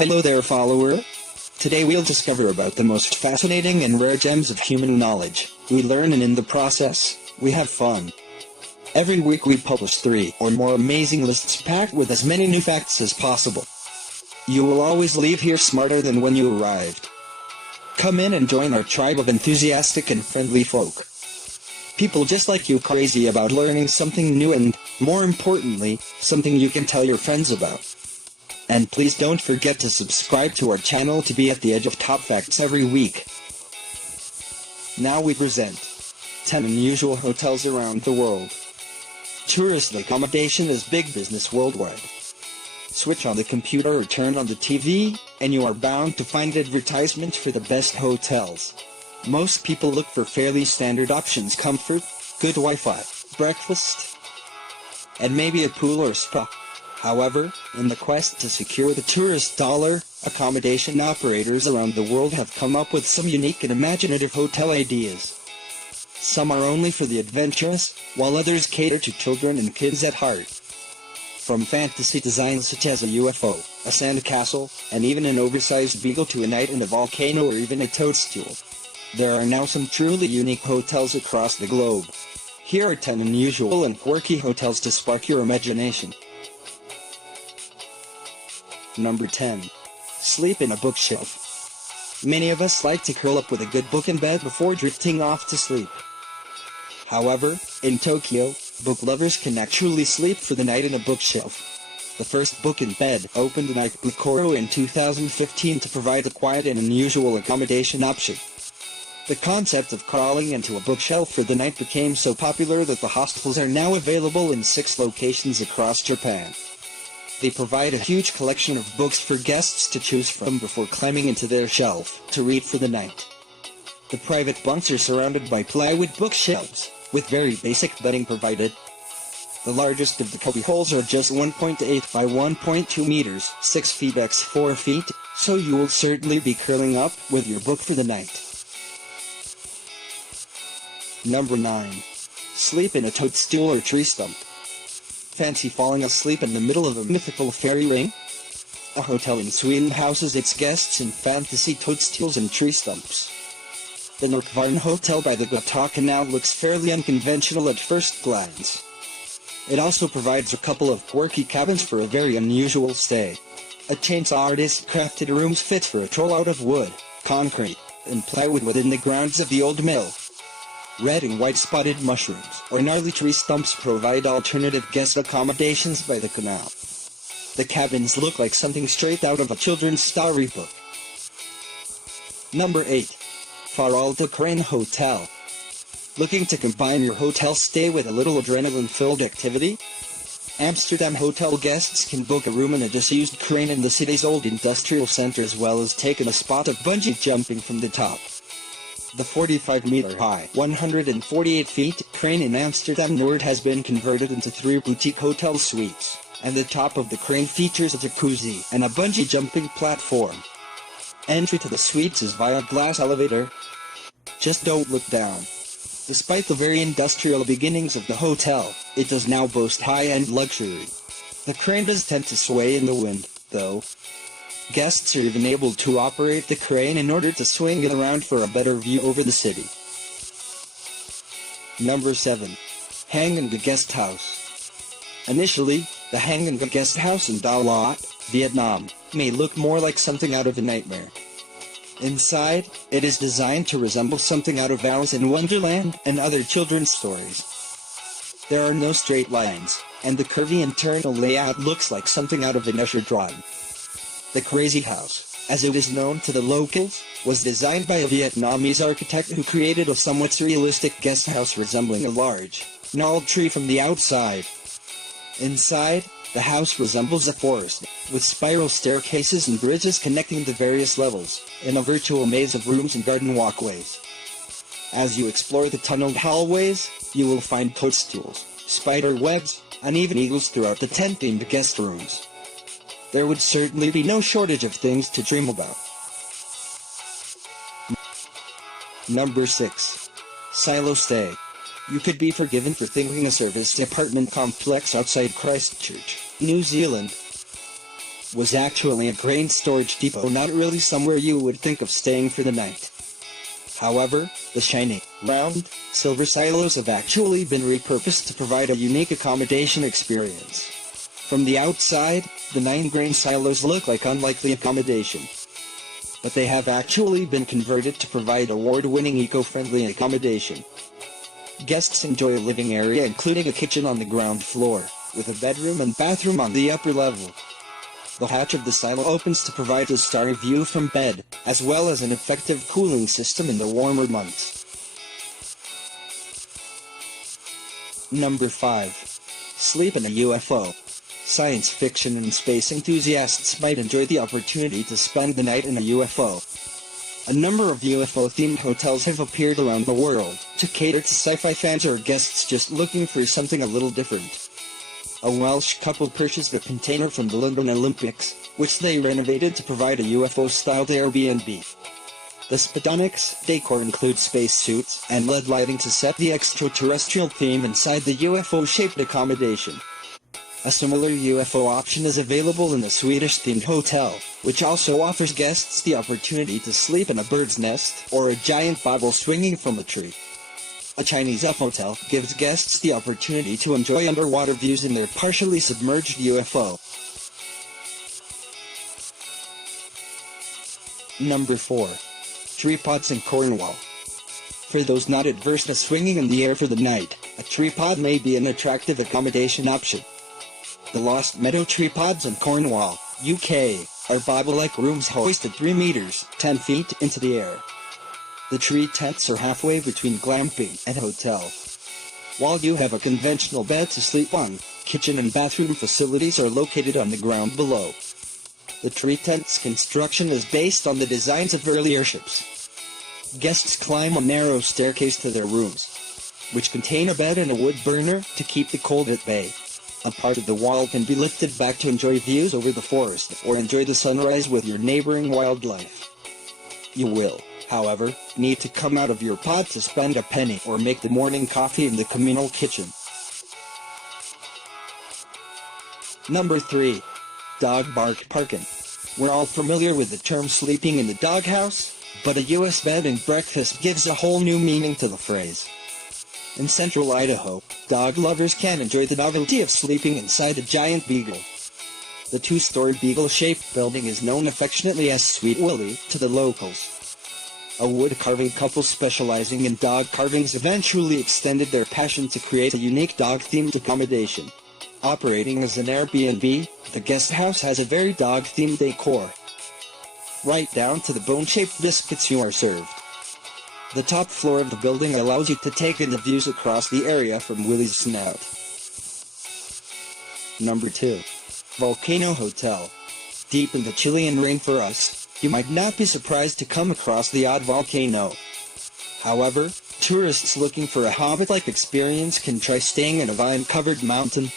Hello there, follower. Today we'll discover about the most fascinating and rare gems of human knowledge. We learn, and in the process, we have fun. Every week we publish 3 or more amazing lists packed with as many new facts as possible. You will always leave here smarter than when you arrived. Come in and join our tribe of enthusiastic and friendly folk. People just like you, crazy about learning something new and, more importantly, something you can tell your friends about. And please don't forget to subscribe to our channel to be at the edge of top facts every week. Now we present 10 unusual hotels around the world. Tourist accommodation is big business worldwide. Switch on the computer or turn on the TV, and you are bound to find advertisements for the best hotels. Most people look for fairly standard options: comfort, good Wi-Fi, breakfast, and maybe a pool or spa. However, in the quest to secure the tourist dollar, accommodation operators around the world have come up with some unique and imaginative hotel ideas. Some are only for the adventurous, while others cater to children and kids at heart. From fantasy designs such as a UFO, a sandcastle, and even an oversized beagle to a night in a volcano or even a toadstool, there are now some truly unique hotels across the globe. Here are 10 unusual and quirky hotels to spark your imagination. Number 10. Sleep in a bookshelf. Many of us like to curl up with a good book in bed before drifting off to sleep. However, in Tokyo, book lovers can actually sleep for the night in a bookshelf. The first book in bed opened in Ikebukuro in 2015 to provide a quiet and unusual accommodation option. The concept of crawling into a bookshelf for the night became so popular that the hostels are now available in 6 locations across Japan. They provide a huge collection of books for guests to choose from before climbing into their shelf to read for the night. The private bunks are surrounded by plywood bookshelves, with very basic bedding provided. The largest of the cubby holes are just 1.8 by 1.2 meters, 6 feet x 4 feet, so you will certainly be curling up with your book for the night. Number 9. Sleep in a toadstool or tree stump. Fancy falling asleep in the middle of a mythical fairy ring? A hotel in Sweden houses its guests in fantasy toadstools and tree stumps. The Nordkvarn Hotel by the Gotha Canal looks fairly unconventional at first glance. It also provides a couple of quirky cabins for a very unusual stay. A chainsaw artist crafted rooms fit for a troll out of wood, concrete, and plywood within the grounds of the old mill. Red and white spotted mushrooms or gnarly tree stumps provide alternative guest accommodations by the canal. The cabins look like something straight out of a children's storybook. Number 8. Faralto Crane Hotel. Looking to combine your hotel stay with a little adrenaline-filled activity? Amsterdam hotel guests can book a room in a disused crane in the city's old industrial center, as well as take in a spot of bungee jumping from the top. The 45-meter-high, 148 feet crane in Amsterdam Noord has been converted into 3 boutique hotel suites, and the top of the crane features a jacuzzi and a bungee jumping platform. Entry to the suites is via glass elevator. Just don't look down. Despite the very industrial beginnings of the hotel, it does now boast high-end luxury. The crane does tend to sway in the wind, though. Guests are even able to operate the crane in order to swing it around for a better view over the city. Number 7. Hang and Guest House. Initially, the Hang and Guest House in Da Lat, Vietnam, may look more like something out of a nightmare. Inside, it is designed to resemble something out of Alice in Wonderland and other children's stories. There are no straight lines, and the curvy internal layout looks like something out of an Escher drawing. The Crazy House, as it is known to the locals, was designed by a Vietnamese architect who created a somewhat surrealistic guest house resembling a large, gnarled tree from the outside. Inside, the house resembles a forest, with spiral staircases and bridges connecting the various levels, in a virtual maze of rooms and garden walkways. As you explore the tunneled hallways, you will find toadstools, spider webs, and even eagles throughout the tent-themed guest rooms. There would certainly be no shortage of things to dream about. Number 6. Silo Stay. You could be forgiven for thinking a serviced apartment complex outside Christchurch, New Zealand. was actually a grain storage depot, not really somewhere you would think of staying for the night. However, the shiny, round, silver silos have actually been repurposed to provide a unique accommodation experience. From the outside, the 9 grain silos look like unlikely accommodation. But they have actually been converted to provide award-winning eco-friendly accommodation. Guests enjoy a living area including a kitchen on the ground floor, with a bedroom and bathroom on the upper level. The hatch of the silo opens to provide a starry view from bed, as well as an effective cooling system in the warmer months. Number 5. Sleep in a UFO. Science fiction and space enthusiasts might enjoy the opportunity to spend the night in a UFO. A number of UFO-themed hotels have appeared around the world, to cater to sci-fi fans or guests just looking for something a little different. A Welsh couple purchased a container from the London Olympics, which they renovated to provide a UFO-styled Airbnb. The Spedonics decor includes spacesuits and LED lighting to set the extraterrestrial theme inside the UFO-shaped accommodation. A similar UFO option is available in the Swedish-themed hotel, which also offers guests the opportunity to sleep in a bird's nest or a giant bobble swinging from a tree. A Chinese hotel gives guests the opportunity to enjoy underwater views in their partially submerged UFO. Number 4. Tripods in Cornwall. For those not adverse to swinging in the air for the night, a tripod may be an attractive accommodation option. The Lost Meadow Tripods in Cornwall, UK, are bobble-like rooms hoisted 3 meters, 10 feet into the air. The tree tents are halfway between glamping and hotel. While you have a conventional bed to sleep on, kitchen and bathroom facilities are located on the ground below. The tree tent's construction is based on the designs of early airships. Guests climb a narrow staircase to their rooms, which contain a bed and a wood burner to keep the cold at bay. A part of the wall can be lifted back to enjoy views over the forest or enjoy the sunrise with your neighboring wildlife. You will, however, need to come out of your pod to spend a penny or make the morning coffee in the communal kitchen. Number 3. Dog bark parking. We're all familiar with the term sleeping in the doghouse, but a U.S. bed and breakfast gives a whole new meaning to the phrase. In central Idaho, dog lovers can enjoy the novelty of sleeping inside a giant beagle. The 2-story beagle-shaped building is known affectionately as Sweet Willie to the locals. A wood-carving couple specializing in dog carvings eventually extended their passion to create a unique dog-themed accommodation. Operating as an Airbnb, the guest house has a very dog-themed decor. Right down to the bone-shaped biscuits you are served. The top floor of the building allows you to take in the views across the area from Willie's snout. Number 2. Volcano Hotel. Deep in the Chilean rainforest, you might not be surprised to come across the odd volcano. However, tourists looking for a hobbit-like experience can try staying in a vine-covered mountain.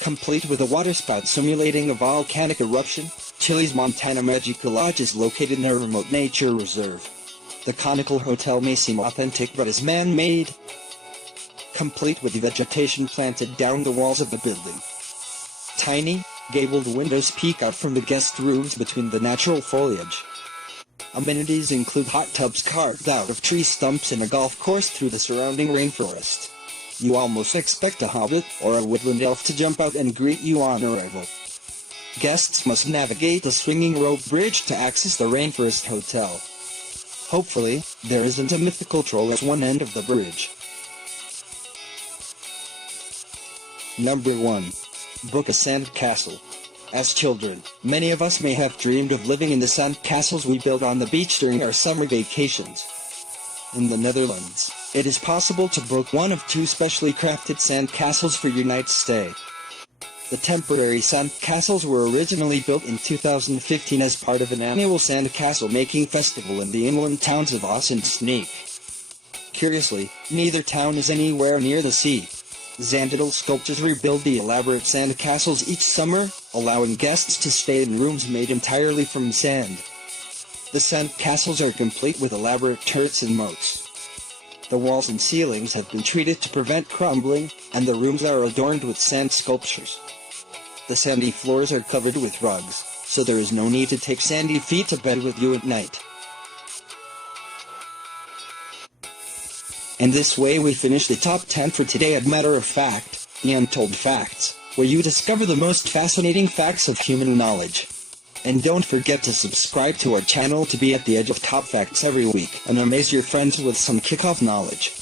Complete with a waterspout simulating a volcanic eruption, Chile's Montana Magica Lodge is located in a remote nature reserve. The conical hotel may seem authentic but is man-made, complete with vegetation planted down the walls of the building. Tiny, gabled windows peek out from the guest rooms between the natural foliage. Amenities include hot tubs carved out of tree stumps and a golf course through the surrounding rainforest. You almost expect a hobbit or a woodland elf to jump out and greet you on arrival. Guests must navigate a swinging rope bridge to access the Rainforest Hotel. Hopefully, there isn't a mythical troll at one end of the bridge. Number 1. Book a sandcastle. As children, many of us may have dreamed of living in the sandcastles we built on the beach during our summer vacations. In the Netherlands, it is possible to book one of 2 specially crafted sandcastles for your night's stay. The temporary sandcastles were originally built in 2015 as part of an annual sandcastle making festival in the inland towns of Oss and Sneek. Curiously, neither town is anywhere near the sea. Zandidal sculptors rebuild the elaborate sandcastles each summer, allowing guests to stay in rooms made entirely from sand. The sandcastles are complete with elaborate turrets and moats. The walls and ceilings have been treated to prevent crumbling, and the rooms are adorned with sand sculptures. The sandy floors are covered with rugs, so there is no need to take sandy feet to bed with you at night. And this way we finish the top 10 for today at Matter of Fact, the Untold Facts, where you discover the most fascinating facts of human knowledge. And don't forget to subscribe to our channel to be at the edge of top facts every week and amaze your friends with some kickoff knowledge.